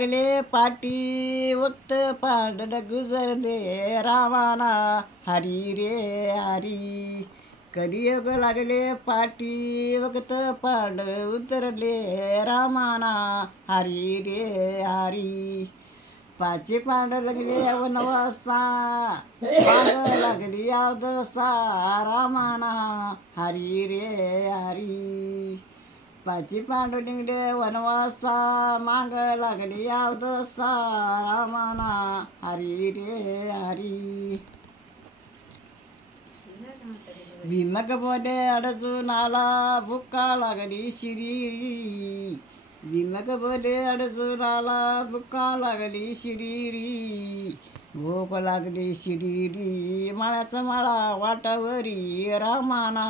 लागले पाटी वक्त पांडल गुजरले रामाना हरी रे हरी. कलियुग लागले पाटी वक्त पांड उतरले रामाना हरी रे हरी. पाची पांड लागले वनवासा पांड लागली अवदसा रामाना हरी रे हरी. पाची पांडू निघले वनवासा माग लागली अवदसा रामाना हरी रे हरी. भीमक बोले अडचून आला भुका लागली शिरीरी. भीमक बोले अडचून आला भुका लागली शिरीरी. भूक लागली शिरीरी माळ्याचा माळा वाटावरी रामाना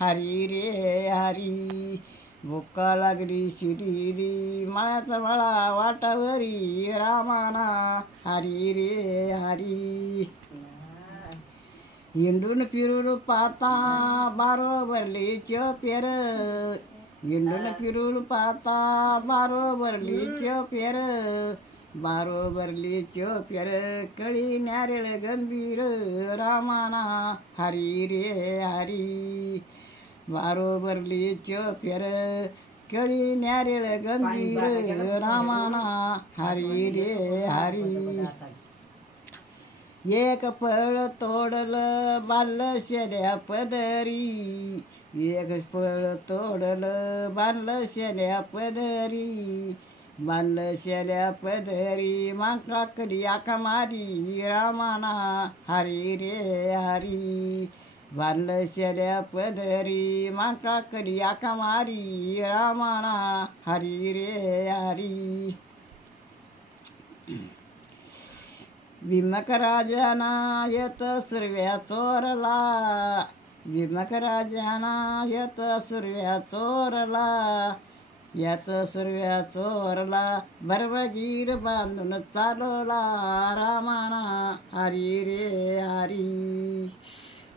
हरी रे हरी. भुका लागली शिरीरी माळ्याचा माळा वाटावरी रामाना हरी रे हरी. हिंडून फिरून पाहता बारोबरली चोपेर. हिंडून फिरून पाहता बारोबरली चोपेर. बारोबरली चोपेर कळी नारळ गंभीर रामाना हरी रे हरी. बारोबरली चोपेर कळी नारळ गंभीर रामाना हरी रे हरी. एक फळ तोडलं बांधलं शेल्या पदरी. एक फळ तोडलं बांधलं शेल्या पदरी. बांधलं शेल्या पदरी माका करी आका मारी रामाना हरी रे हरी. बांधलं शेल्या पदरी माका करी आका मारी रामाना हरी रे हरी. भीमक राजाना येत सुरव्या चोरला. भीमक राजाना येत सुरव्या चोरला. येत सुरव्या चोरला बरबगीर बांधून चालवला रामाना हरी रे हरी.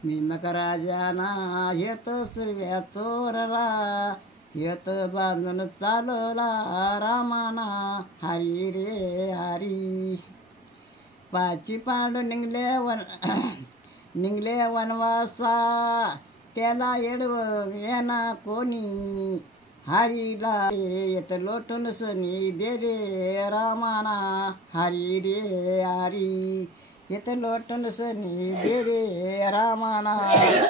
भीमक राजाना येत सुरव्या चोरला. येत बांधून चालवला रामाना हरी रे हरी. पाची पांडू निघले वनवासा त्याला येडव येना कोणी. हरीला येत लोटून सनी देले रामाना हरी रे हरी. येत लोटून सनी देले रामाना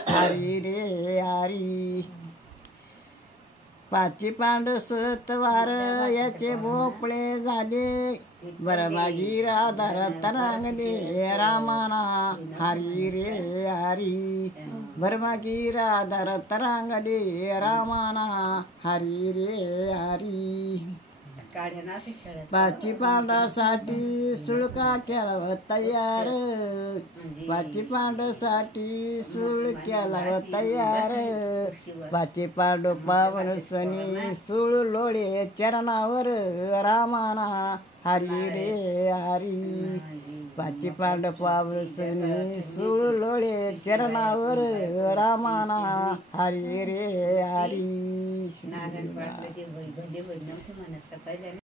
हरी रे हरी. पाची पांडू सतवार याचे भोपळे झाले. बरमागीर आधार तरांगले रामाना हरी रे हरी. बरमागीर आधार तरांगले रामाना हरी रे हरी. पाची पांडासाठी सुळका केला तयार. पाची पांडूसाठी सूळ केला तयार. पाची पांडू पावन सनी सूळ लोळे चरणावर रामाना हरी रे हरी. पाची पांडू पावन सनी सूळ लोळे चरणावर रामाना हरी रे हरी.